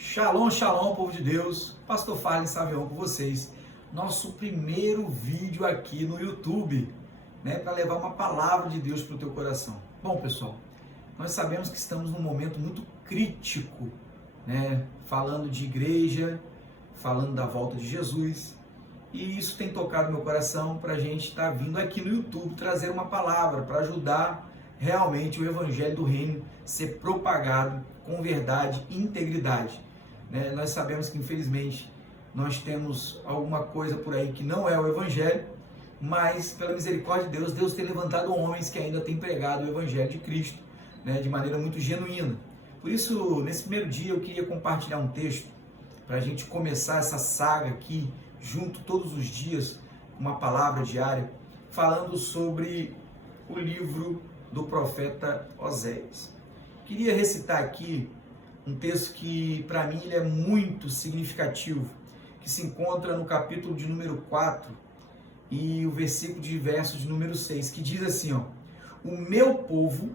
Shalom, shalom, povo de Deus. Pastor Farley Savion com vocês. Nosso primeiro vídeo aqui no YouTube, para levar uma palavra de Deus para o teu coração. Bom, pessoal, nós sabemos que estamos num momento muito crítico, falando de igreja, falando da volta de Jesus, e isso tem tocado meu coração para a gente estar vindo aqui no YouTube trazer uma palavra para ajudar realmente o evangelho do reino ser propagado com verdade e integridade. Nós sabemos que infelizmente nós temos alguma coisa por aí que não é o evangelho, mas pela misericórdia de Deus, Deus tem levantado homens que ainda têm pregado o evangelho de Cristo, de maneira muito genuína. Por isso, nesse primeiro dia eu queria compartilhar um texto para a gente começar essa saga aqui junto todos os dias, uma palavra diária, falando sobre o livro do profeta Oséias. Queria recitar aqui um texto que para mim ele é muito significativo, que se encontra no capítulo de número 4 e o versículo de verso de número 6, que diz assim, o meu povo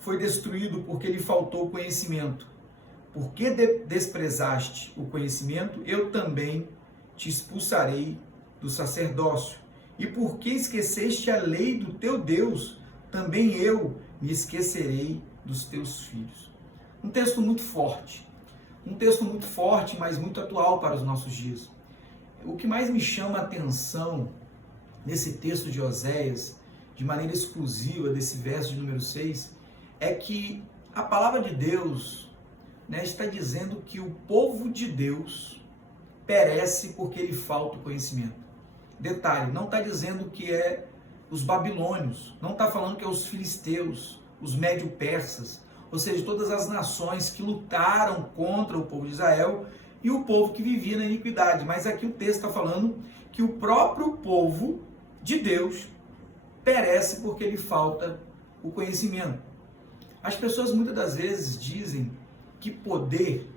foi destruído porque lhe faltou conhecimento. Porque desprezaste o conhecimento, eu também te expulsarei do sacerdócio. E porque esqueceste a lei do teu Deus, também eu me esquecerei dos teus filhos. Um texto muito forte, mas muito atual para os nossos dias. O que mais me chama a atenção nesse texto de Oséias, de maneira exclusiva desse verso de número 6, é que a palavra de Deus está dizendo que o povo de Deus perece porque lhe falta o conhecimento. Detalhe, não está dizendo que é os babilônios, não está falando que é os filisteus, os médio-persas, ou seja, todas as nações que lutaram contra o povo de Israel e o povo que vivia na iniquidade. Mas aqui o texto está falando que o próprio povo de Deus perece porque lhe falta o conhecimento. As pessoas muitas das vezes dizem que poder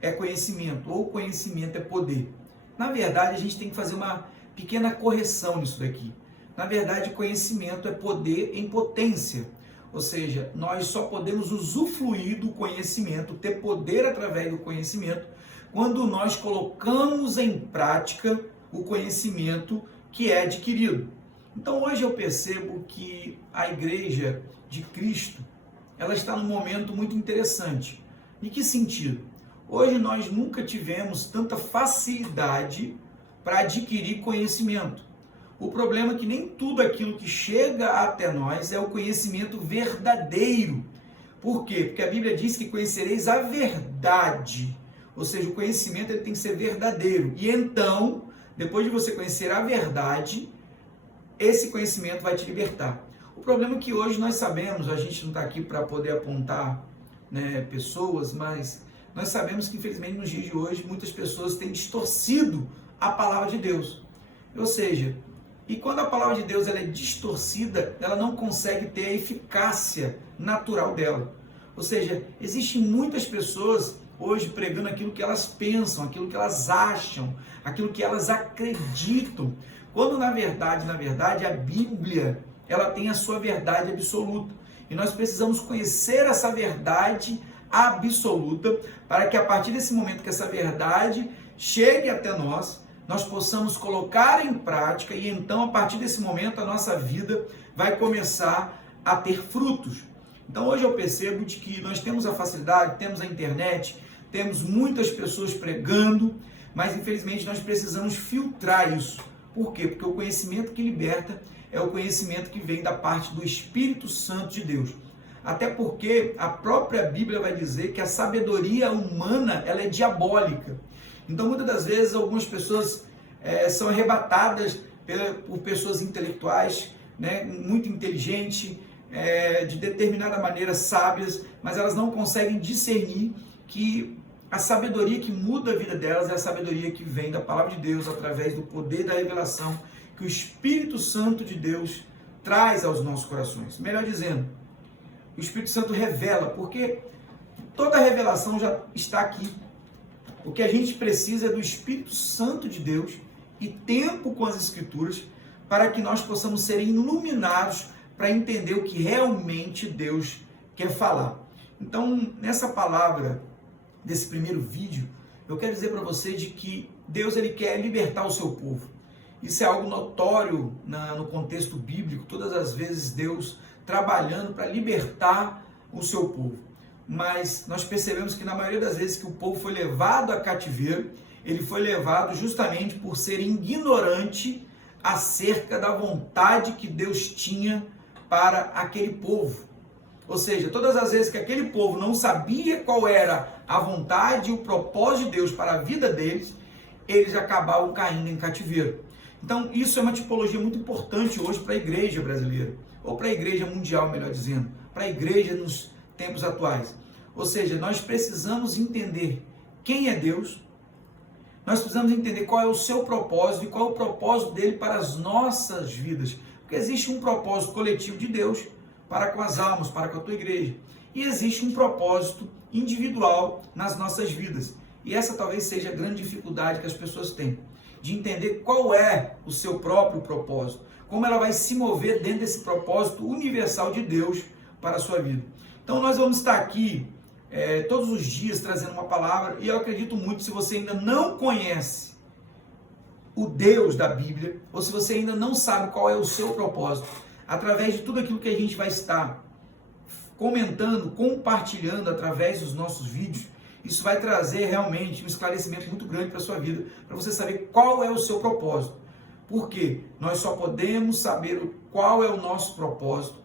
é conhecimento, ou conhecimento é poder. Na verdade, a gente tem que fazer uma pequena correção nisso daqui. Na verdade, conhecimento é poder em potência. Ou seja, nós só podemos usufruir do conhecimento, ter poder através do conhecimento, quando nós colocamos em prática o conhecimento que é adquirido. Então, hoje eu percebo que a igreja de Cristo, ela está num momento muito interessante. Em que sentido? Hoje nós nunca tivemos tanta facilidade para adquirir conhecimento. O problema é que nem tudo aquilo que chega até nós é o conhecimento verdadeiro. Por quê? Porque a Bíblia diz que conhecereis a verdade. Ou seja, o conhecimento ele tem que ser verdadeiro. E então, depois de você conhecer a verdade, esse conhecimento vai te libertar. O problema é que hoje nós sabemos, a gente não está aqui para poder apontar pessoas, mas nós sabemos que infelizmente nos dias de hoje muitas pessoas têm distorcido a palavra de Deus. Ou seja, e quando a palavra de Deus ela é distorcida, ela não consegue ter a eficácia natural dela. Ou seja, existem muitas pessoas hoje pregando aquilo que elas pensam, aquilo que elas acham, aquilo que elas acreditam, quando na verdade a Bíblia ela tem a sua verdade absoluta. E nós precisamos conhecer essa verdade absoluta para que a partir desse momento que essa verdade chegue até nós, nós possamos colocar em prática e então a partir desse momento a nossa vida vai começar a ter frutos. Então hoje eu percebo de que nós temos a facilidade, temos a internet, temos muitas pessoas pregando, mas infelizmente nós precisamos filtrar isso. Por quê? Porque o conhecimento que liberta é o conhecimento que vem da parte do Espírito Santo de Deus. Até porque a própria Bíblia vai dizer que a sabedoria humana ela é diabólica. Então, muitas das vezes, algumas pessoas são arrebatadas por pessoas intelectuais, muito inteligentes, de determinada maneira sábias, mas elas não conseguem discernir que a sabedoria que muda a vida delas é a sabedoria que vem da palavra de Deus, através do poder da revelação que o Espírito Santo de Deus traz aos nossos corações. Melhor dizendo, o Espírito Santo revela, porque toda a revelação já está aqui. O que a gente precisa é do Espírito Santo de Deus e tempo com as Escrituras para que nós possamos ser iluminados para entender o que realmente Deus quer falar. Então, nessa palavra desse primeiro vídeo, eu quero dizer para você de que Deus ele quer libertar o seu povo. Isso é algo notório no contexto bíblico, todas as vezes Deus trabalhando para libertar o seu povo. Mas nós percebemos que na maioria das vezes que o povo foi levado a cativeiro, ele foi levado justamente por ser ignorante acerca da vontade que Deus tinha para aquele povo. Ou seja, todas as vezes que aquele povo não sabia qual era a vontade e o propósito de Deus para a vida deles, eles acabavam caindo em cativeiro. Então, isso é uma tipologia muito importante hoje para a igreja brasileira, ou para a igreja mundial, melhor dizendo, para a igreja nos tempos atuais. Ou seja, nós precisamos entender quem é Deus, nós precisamos entender qual é o seu propósito e qual é o propósito dele para as nossas vidas. Porque existe um propósito coletivo de Deus para com as almas, para com a tua igreja. E existe um propósito individual nas nossas vidas. E essa talvez seja a grande dificuldade que as pessoas têm, de entender qual é o seu próprio propósito, como ela vai se mover dentro desse propósito universal de Deus para a sua vida. Então nós vamos estar aqui todos os dias trazendo uma palavra, e eu acredito muito, se você ainda não conhece o Deus da Bíblia, ou se você ainda não sabe qual é o seu propósito, através de tudo aquilo que a gente vai estar comentando, compartilhando através dos nossos vídeos, isso vai trazer realmente um esclarecimento muito grande para a sua vida, para você saber qual é o seu propósito. Porque nós só podemos saber qual é o nosso propósito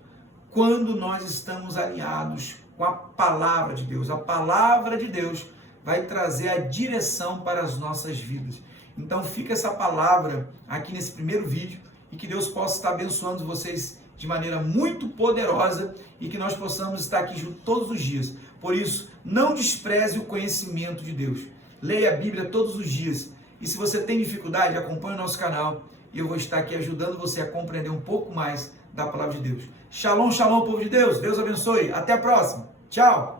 quando nós estamos alinhados com a palavra de Deus. A palavra de Deus vai trazer a direção para as nossas vidas. Então fica essa palavra aqui nesse primeiro vídeo, e que Deus possa estar abençoando vocês de maneira muito poderosa, e que nós possamos estar aqui juntos todos os dias. Por isso, não despreze o conhecimento de Deus. Leia a Bíblia todos os dias. E se você tem dificuldade, acompanhe o nosso canal, e eu vou estar aqui ajudando você a compreender um pouco mais da palavra de Deus. Shalom, shalom, povo de Deus. Deus abençoe. Até a próxima. Tchau.